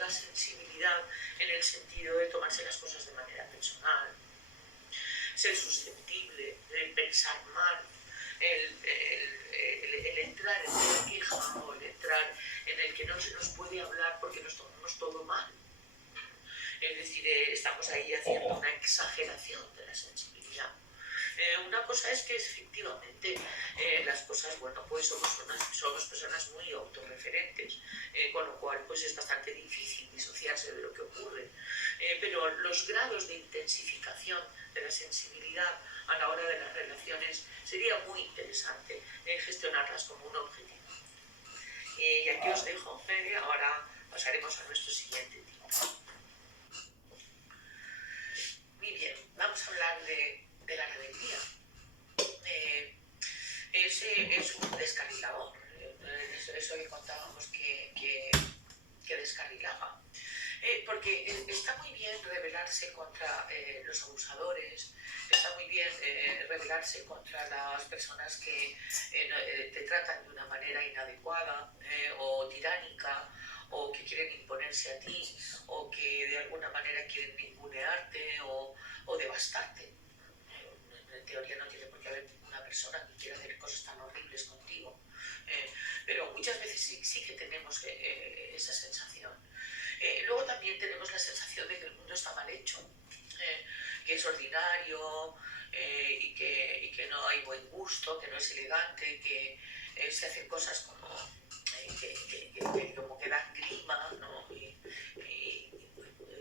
tenga sensibilidad en el sentido de tomarse las cosas de manera personal, ser susceptible, el pensar mal, el entrar en la queja o el entrar en el que no se nos puede hablar porque nos tomamos todo mal. Es decir, estamos ahí haciendo una exageración de la sensibilidad. Una cosa es que efectivamente las cosas, bueno, pues somos personas muy autorreferentes, con lo cual pues es bastante difícil disociarse de lo que ocurre. Pero los grados de intensificación de la sensibilidad a la hora de las relaciones sería muy interesante gestionarlas como un objetivo. Y aquí os dejo, ahora pasaremos a nuestro siguiente tipo. Muy bien, vamos a hablar de la rebeldía. Es un descarrilador, eso que contábamos que descarrilaba. Porque está muy bien rebelarse contra los abusadores, está muy bien rebelarse contra las personas que te tratan de una manera inadecuada o tiránica, o que quieren imponerse a ti, o que de alguna manera quieren ningunearte o devastarte. En teoría no tiene por qué haber una persona que quiera hacer cosas tan horribles contigo, pero muchas veces sí que tenemos esa sensación. Luego también tenemos la sensación de que el mundo está mal hecho, que es ordinario y que no hay buen gusto, que no es elegante, que se hacen cosas como que dan grima, ¿no? Y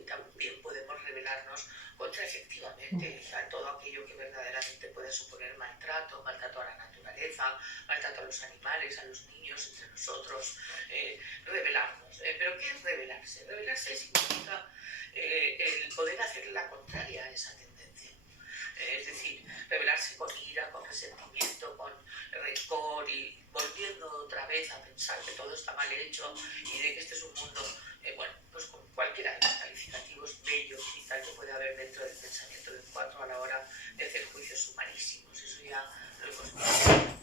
también podemos rebelarnos contra efectivamente todo aquello que verdaderamente pueda suponer maltrato a la naturaleza, maltrato a los animales, a los niños, entre nosotros, rebelarnos. ¿Pero qué es rebelarse? Rebelarse significa el poder hacer la contraria a esa tendencia. Es decir, rebelarse con ira, con resentimiento, con rencor y volviendo otra vez a pensar que todo está mal hecho y de que este es un mundo, bueno, pues con cualquiera de los calificativos bellos y tal que puede haber dentro del pensamiento del 4 a la hora de hacer juicios sumarísimos. Eso ya lo hemos visto.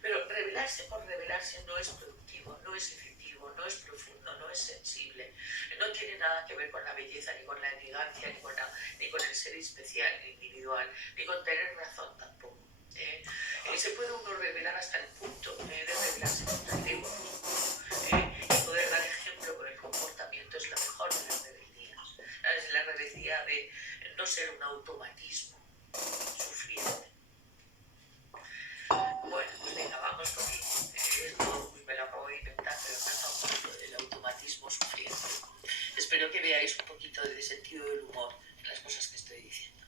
Pero rebelarse por rebelarse no es productivo, no es efectivo, no es profundo, no es sensible. No tiene nada que ver con la belleza, ni con la elegancia, ni con el ser especial, ni individual, ni con tener razón tampoco. Se puede uno rebelar hasta el punto de rebelarse contra el ego y poder dar ejemplo con el comportamiento es la mejor de las rebeldías. Es la rebeldía de no ser un automatismo sufriente. Bueno, pues venga, vamos con esto, me lo acabo de inventar, pero me ha estado el automatismo sufriente. Espero que veáis un poquito de sentido del humor en las cosas que estoy diciendo.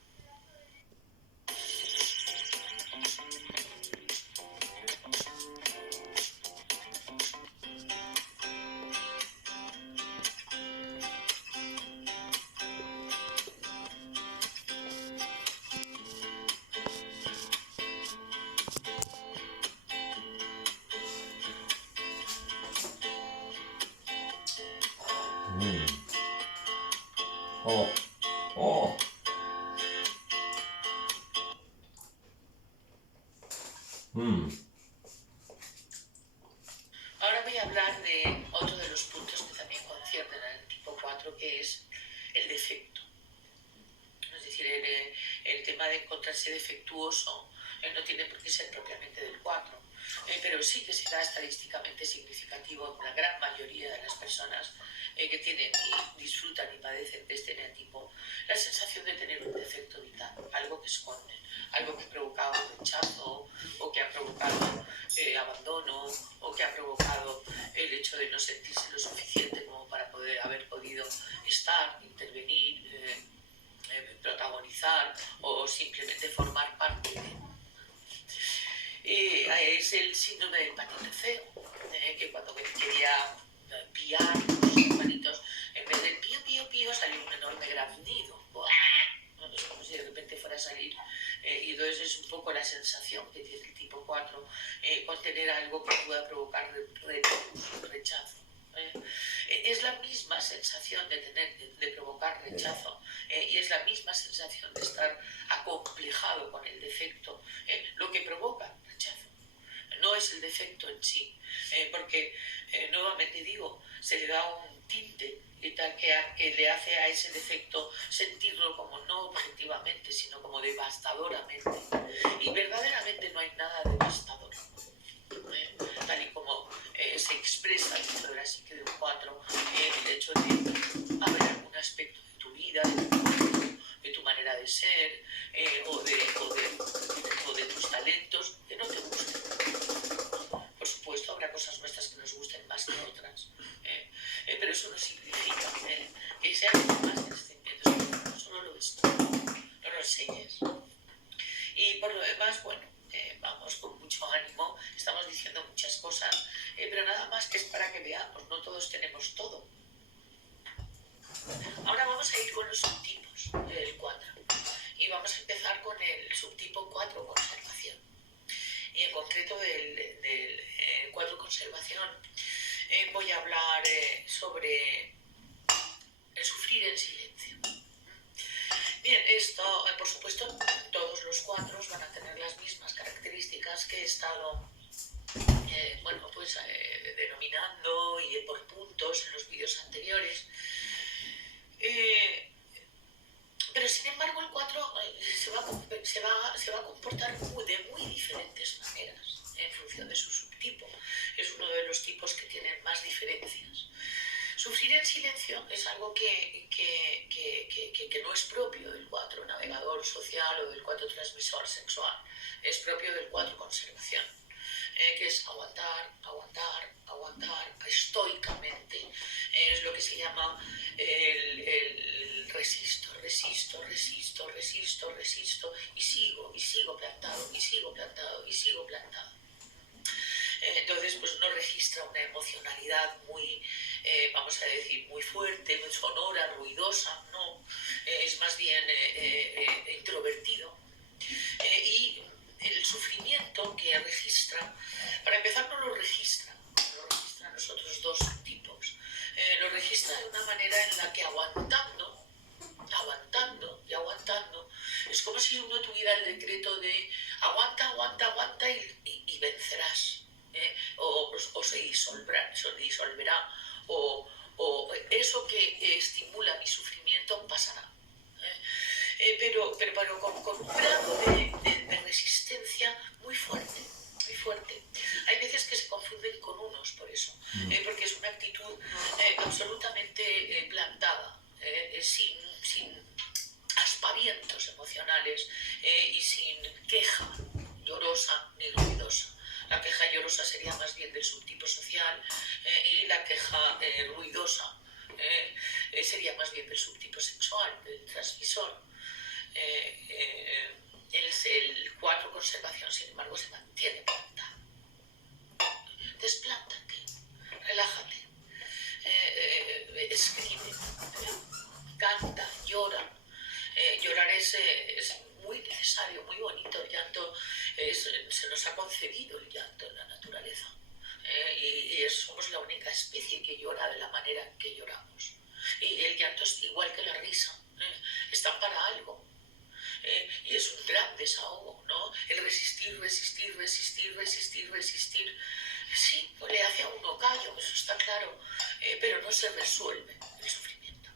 Ahora voy a hablar de otro de los puntos que también conciernen al tipo 4, que es el defecto. Es decir, el tema de encontrarse defectuoso no tiene por qué ser propiamente del 4, pero sí que será estadísticamente significativo en la gran mayoría de las personas que tienen y disfrutan y padecen de este eneatipo, la sensación de tener un defecto vital, algo que esconden, algo que ha provocado rechazo o que ha provocado abandono o que ha provocado el hecho de no sentirse lo suficiente como para poder haber podido estar, intervenir, protagonizar o simplemente formar parte de. Es el síndrome del patito feo, que cuando me quería piar los hermanitos, en vez del pío, pío, pío, salió un enorme graznido. Es como si de repente fuera a salir. Y entonces es un poco la sensación que tiene el tipo 4 con tener algo que pueda provocar rechazo. Es la misma sensación de provocar rechazo y es la misma sensación de estar acomplejado con el defecto lo que provoca rechazo. no es el defecto en sí, porque nuevamente digo, se le da un tinte y tal que le hace a ese defecto sentirlo como no objetivamente, sino como devastadoramente. Y verdaderamente no hay nada devastador. Tal y como se expresa dentro de la psique de un 4, el hecho de haber algún aspecto de tu vida, de tu manera de ser, o de tus talentos que no te gusten. Por supuesto, habrá cosas nuestras que nos gusten más que otras, pero eso no significa que sea algo más que sentimientos, solo lo es, no lo enseñes. Y por lo demás, bueno, vamos con mucho ánimo, estamos diciendo muchas cosas, pero nada más que es para que veamos, no todos tenemos todo. Ahora vamos a ir con los subtipos del 4 y vamos a empezar con el subtipo 4, conservación. Y en concreto del 4, conservación, voy a hablar sobre el sufrir en silencio. Bien, esto, por supuesto, todos los 4 van a tener las mismas características que he estado denominando y por puntos en los vídeos anteriores. Pero sin embargo el 4 se va a comportar de muy diferentes maneras en función de su subtipo. Es uno de los tipos que tienen más diferencias. Sufrir en silencio es algo que no es propio del 4 navegador social o del 4 transmisor sexual. Es propio del 4 conservación, que es aguantar, aguantar, aguantar estoicamente. Es lo que se llama el resisto, resisto, resisto, resisto, resisto, y sigo plantado, y sigo plantado, y sigo plantado. Entonces, pues no registra una emocionalidad muy, vamos a decir, muy fuerte, muy sonora, ruidosa, no, es más bien introvertido. Y el sufrimiento que registra, para empezar no lo registra los otros dos tipos, lo registra de una manera en la que aguantando y aguantando, es como si uno tuviera el decreto de aguanta, aguanta, aguanta y vencerás. O se disolverá, o eso que estimula mi sufrimiento pasará. Pero con un grado de resistencia muy fuerte, muy fuerte. Hay veces que se confunden con unos por eso, porque es una actitud absolutamente plantada, sin aspavientos emocionales y sin queja llorosa ni ruidosa. La queja llorosa sería más bien del subtipo social y la queja ruidosa sería más bien del subtipo sexual, del transmisor. El 4 conservación, sin embargo, se mantiene plantado. Desplántate, relájate, escribe, canta, llora. Llorar es muy necesario, muy bonito. El llanto se nos ha concedido el llanto en la naturaleza. Y somos la única especie que llora de la manera en que lloramos. Y el llanto es igual que la risa. Están para algo. Y es un gran desahogo, ¿no? El resistir, resistir, resistir, resistir, resistir. Sí, le hace a uno callo, eso está claro, pero no se resuelve el sufrimiento.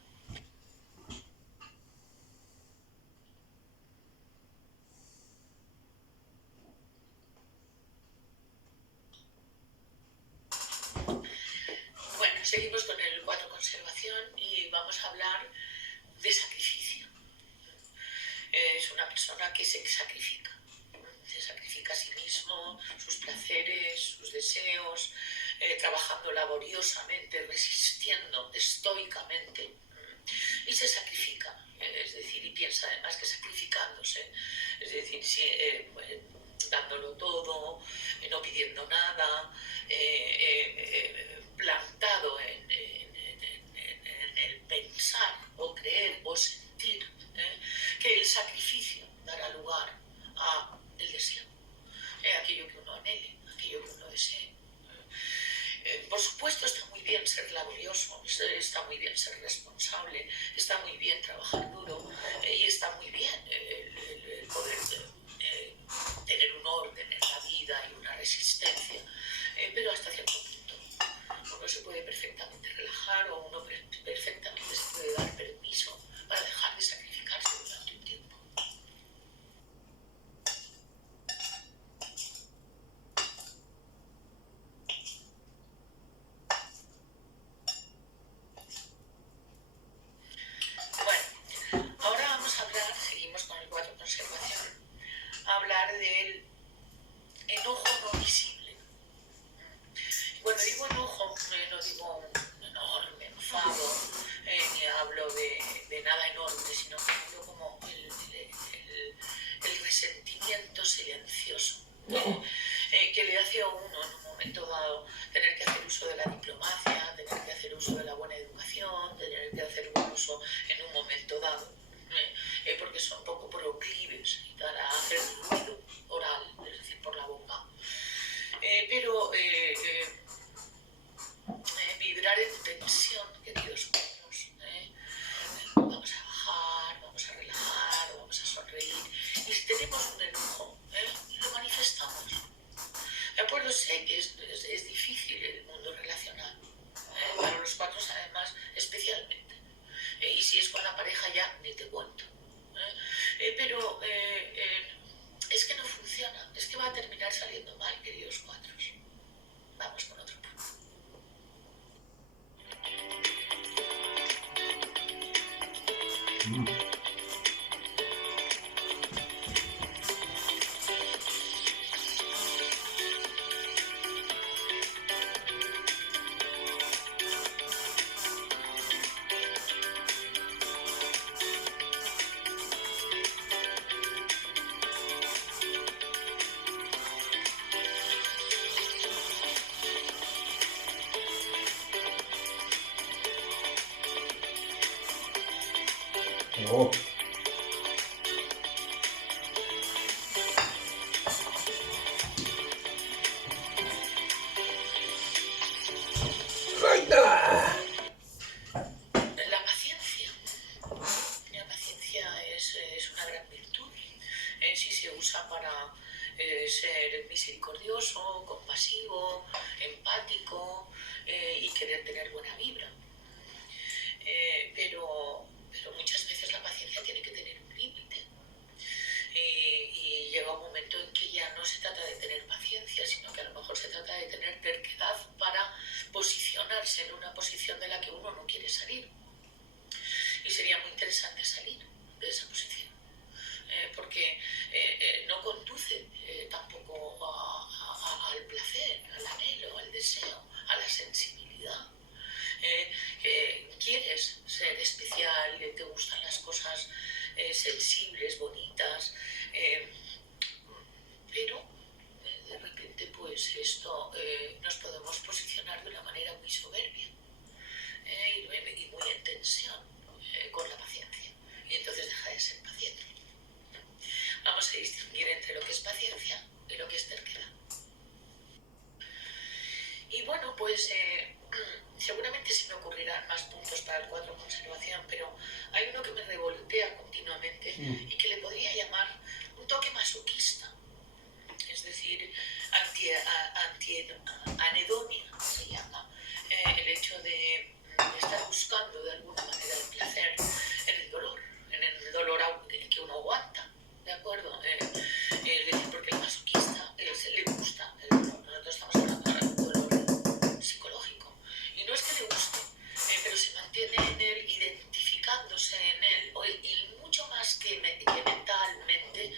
Bueno, seguimos con el 4 conservación y vamos a hablar de sacrificio. Es una persona que se sacrifica a sí mismo, sus placeres, sus deseos, trabajando laboriosamente, resistiendo estoicamente, y se sacrifica, es decir, y piensa además que sacrificándose, es decir, dándolo todo, no pidiendo nada, plantado en el pensar o creer o sentir que el sacrificio dará lugar a el deseo, aquello que uno anhele, aquello que uno desee. Por supuesto está muy bien ser laborioso, está muy bien ser responsable, está muy bien trabajar duro y está muy bien el poder tener un orden en la vida y una resistencia, pero hasta cierto punto. Uno se puede perfectamente relajar o uno perfectamente se puede dar permiso para dejar de sacrificarse durante un tiempo. Bueno, ahora vamos a hablar, seguimos con el 4 conservación, hablar del enojo no visible. Cuando digo enojo, no digo un enorme enfado, ni hablo de nada enorme, sino que hablo como el resentimiento silencioso, que le hace a uno en un momento dado tener que hacer uso de la diplomacia, tener que hacer uso de la buena educación, tener que hacer un uso en un momento dado, porque son poco proclives a hacer ruido oral, es decir, por la boca. Pero vibrar en tensión, queridos cuerpos. Vamos a bajar, vamos a relajar, vamos a sonreír. Y si tenemos un enojo, lo manifestamos. De acuerdo, sé que es difícil el mundo relacional, para los 4 además especialmente. Y si es con la pareja ya, ni te cuento. Pero es que no funciona, es que va a terminar saliendo mal, queridos 4. Vamos con otro punto. Oh. La paciencia. La paciencia es una gran virtud. Si se usa para ser misericordioso, compasivo, empático y querer tener buena vibra. Pero muchas veces la paciencia tiene que tener un límite. Y llega un momento en que ya no se trata de tener paciencia, sino que a lo mejor se trata de tener terquedad para posicionarse en una posición de la que uno no quiere salir. Y sería muy interesante salir de esa posición, porque no conduce tampoco al placer, al anhelo, al deseo, a la sensibilidad. Quieres ser especial, te gustan las cosas sensibles, bonitas, pero de repente pues esto nos podemos posicionar de una manera muy soberbia y muy en tensión con la paciencia, y entonces deja de ser paciente. Vamos a distinguir entre lo que es paciencia y lo que es terquedad. Y bueno, pues seguramente se me ocurrirán más puntos para el 4 conservación, pero hay uno que me revoltea continuamente y que le podría llamar un toque masoquista, es decir, anedonia se llama, el hecho de estar buscando de alguna manera el placer en el dolor que uno aguanta, ¿de acuerdo? Es decir, porque el masoquista se le gusta el dolor. Nosotros estamos hablando ahora de un dolor psicológico. Y no es que le guste, pero se mantiene en él, identificándose en él, y mucho más que mentalmente,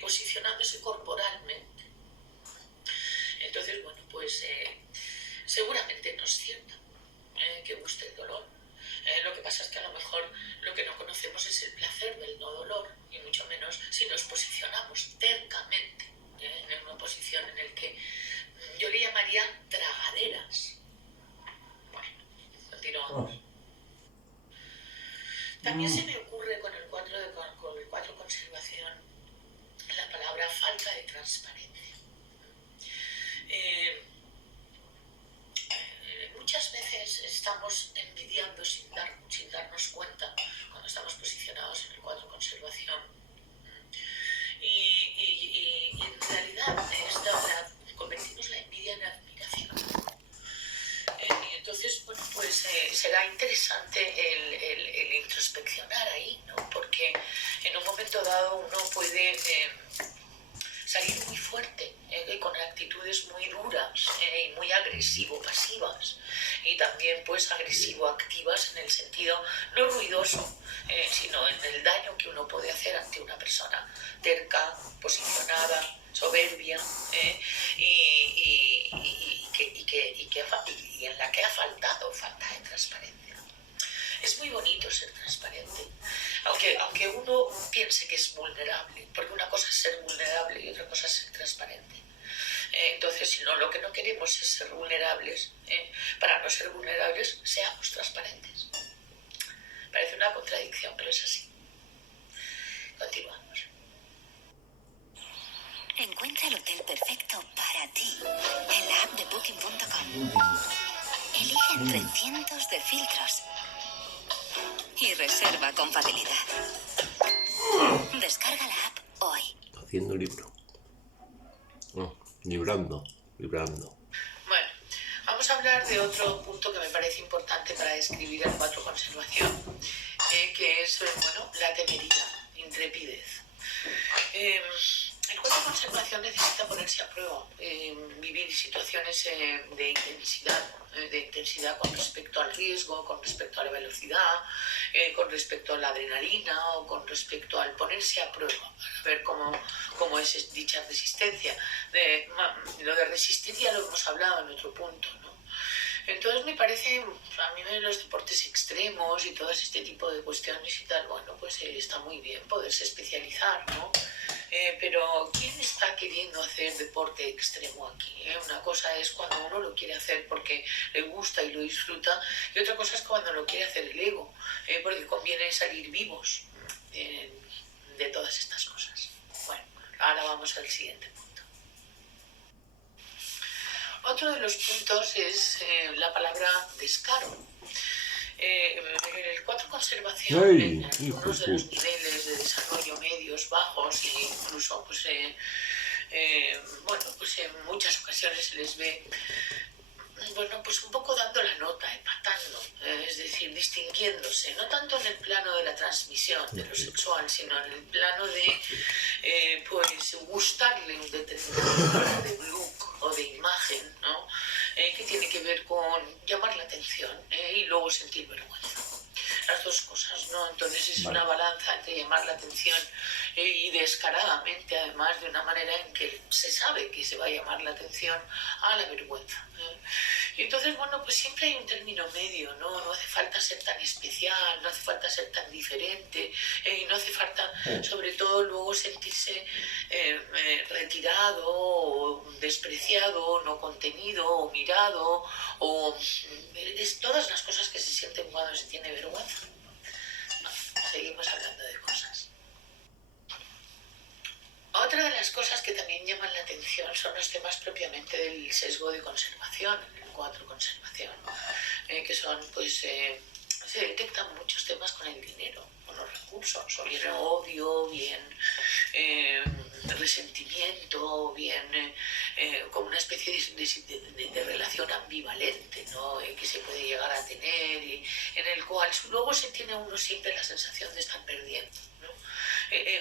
posicionándose corporalmente. Entonces, bueno, pues seguramente no es cierto que guste el dolor. Lo que pasa es que a lo mejor lo que no conocemos es el placer del no dolor, y mucho menos si nos posicionamos tercamente en una posición en la que yo le llamaría tragaderas. Bueno, continuamos. También se me ocurre con el 4 conservación la palabra falta de transparencia. Muchas veces estamos envidiando sin darnos cuenta cuando estamos posicionados en el 4 conservación, y en realidad convertimos la envidia en admiración. Y entonces, bueno, pues será interesante el introspeccionar ahí, ¿no? Porque en un momento dado uno puede salir muy fuerte, con actitudes muy duras y muy agresivo-pasivas, y también pues agresivo-activas en el sentido no ruidoso, sino en el daño que uno puede hacer ante una persona terca, posicionada, soberbia, y en la que ha falta de transparencia. Es muy bonito ser transparente, aunque uno piense que es vulnerable, porque una cosa es ser vulnerable y otra cosa es ser transparente. Entonces, si no, lo que no queremos es ser vulnerables. Para no ser vulnerables, seamos transparentes. Parece una contradicción, pero es así. Continuamos. Encuentra el hotel perfecto para ti en la app de Booking.com. Elige entre cientos de filtros y reserva con facilidad. Descarga la app hoy. Haciendo libro. Librando. Bueno, vamos a hablar de otro punto que me parece importante para describir el 4 conservación, que es, bueno, la temeridad, intrepidez. El 4 conservación necesita ponerse a prueba, vivir situaciones de intensidad con respecto al riesgo, con respecto a la velocidad, con respecto a la adrenalina o con respecto al ponerse a prueba, a ver cómo es dicha resistencia. Lo de resistir ya lo hemos hablado en otro punto, ¿no? Entonces me parece, a mí los deportes extremos y todo este tipo de cuestiones y tal, bueno, pues está muy bien poderse especializar, ¿no? Pero ¿quién está queriendo hacer deporte extremo aquí? Una cosa es cuando uno lo quiere hacer porque le gusta y lo disfruta, y otra cosa es cuando lo quiere hacer el ego, porque conviene salir vivos de todas estas cosas. Bueno, ahora vamos al siguiente punto. Otro de los puntos es la palabra descaro. El 4 conservación, en algunos de los niveles de desarrollo medios, bajos, e incluso pues, pues en muchas ocasiones se les ve, bueno, pues un poco dando la nota, empatando, es decir, distinguiéndose, no tanto en el plano de la transmisión de lo sexual, sino en el plano de pues gustarle un determinado tipo de look o de imagen, ¿no? Que tiene que ver con llamar la atención y luego sentir vergüenza. Las dos cosas, ¿no? Entonces es una balanza entre llamar la atención y descaradamente, además, de una manera en que se sabe que se va a llamar la atención a la vergüenza. Y entonces, bueno, pues siempre hay un término medio, ¿no? No hace falta ser tan especial, no hace falta ser tan diferente, y no hace falta, sobre todo, luego sentirse retirado, o despreciado, no contenido, o mirado, o es todas las cosas que se sienten cuando se tiene vergüenza. Bueno, seguimos hablando de cosas. Otra de las cosas que también llaman la atención son los temas propiamente del sesgo de conservación, el 4 conservación, que son, pues, se detectan muchos temas con el dinero, con los recursos, o bien odio, bien resentimiento, bien con una especie de relación ambivalente, ¿no? Que se puede llegar a tener, y en el cual luego se tiene uno siempre la sensación de estar perdiendo, ¿no?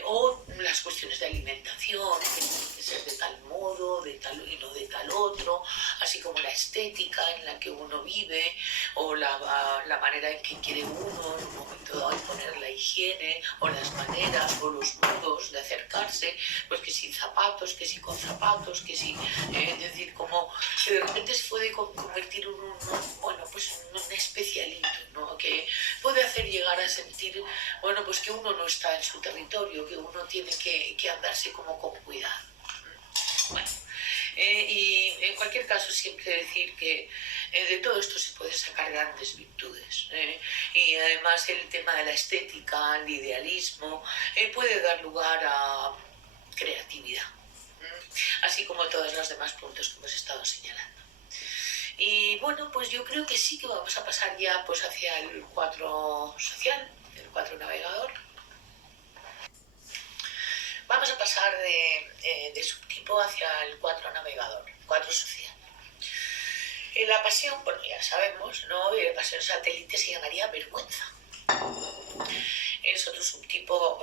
O las cuestiones de alimentación, que tienen que ser de tal modo, de tal y no de tal otro, así como la estética en la que uno vive, o la manera en que quiere uno en un momento dado imponer la higiene, o las maneras, o los modos de acercarse, pues que sin zapatos, que si con zapatos, que si, es decir, como que de repente se puede convertir en un especialito, ¿no? Que puede hacer llegar a sentir, bueno, pues que uno no está en su territorio, que uno tiene que andarse como con cuidado. Bueno, y en cualquier caso siempre decir que de todo esto se puede sacar grandes virtudes, y además el tema de la estética, el idealismo, puede dar lugar a creatividad, así como todos los demás puntos que hemos estado señalando. Y bueno, pues yo creo que sí que vamos a pasar ya pues hacia el 4 social, el 4 navegador. Vamos a pasar de subtipo hacia el 4 navegador, 4 social. La pasión, bueno, ya sabemos, ¿no? La pasión satélite se llamaría vergüenza. Es otro subtipo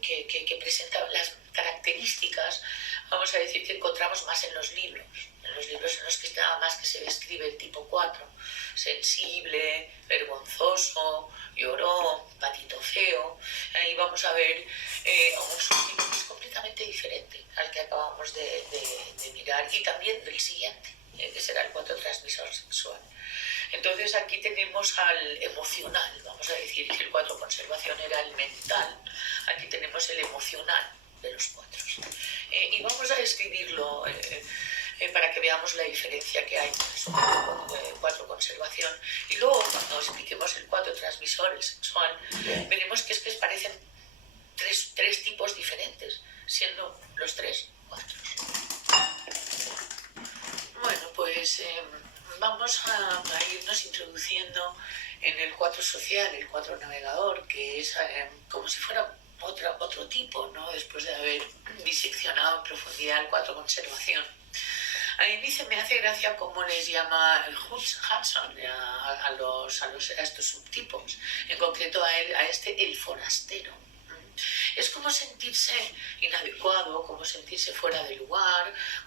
que presenta las características, vamos a decir, que encontramos más en los libros en los que nada más que se describe el tipo 4, sensible, vergonzoso, llorón, patito feo. Ahí vamos a ver un subtipo que es completamente diferente al que acabamos de mirar, y también del siguiente, que será el 4 transmisor sexual. Entonces aquí tenemos al emocional, vamos a decir que el 4 conservación era el mental, aquí tenemos el emocional de los 4. Y vamos a describirlo para que veamos la diferencia que hay entre el 4 conservación. Y luego cuando expliquemos el 4 transmisor, el sexual, veremos que es que parecen tres tipos diferentes, siendo los 3 4. Bueno, pues vamos a irnos introduciendo en el 4 social, el 4 navegador, que es como si fuera otro tipo, ¿no? Después de haber diseccionado en profundidad el 4 conservación. Ahí me hace gracia cómo les llama Hudson a estos subtipos, en concreto a este el forastero. Es como sentirse inadecuado, como sentirse fuera de lugar,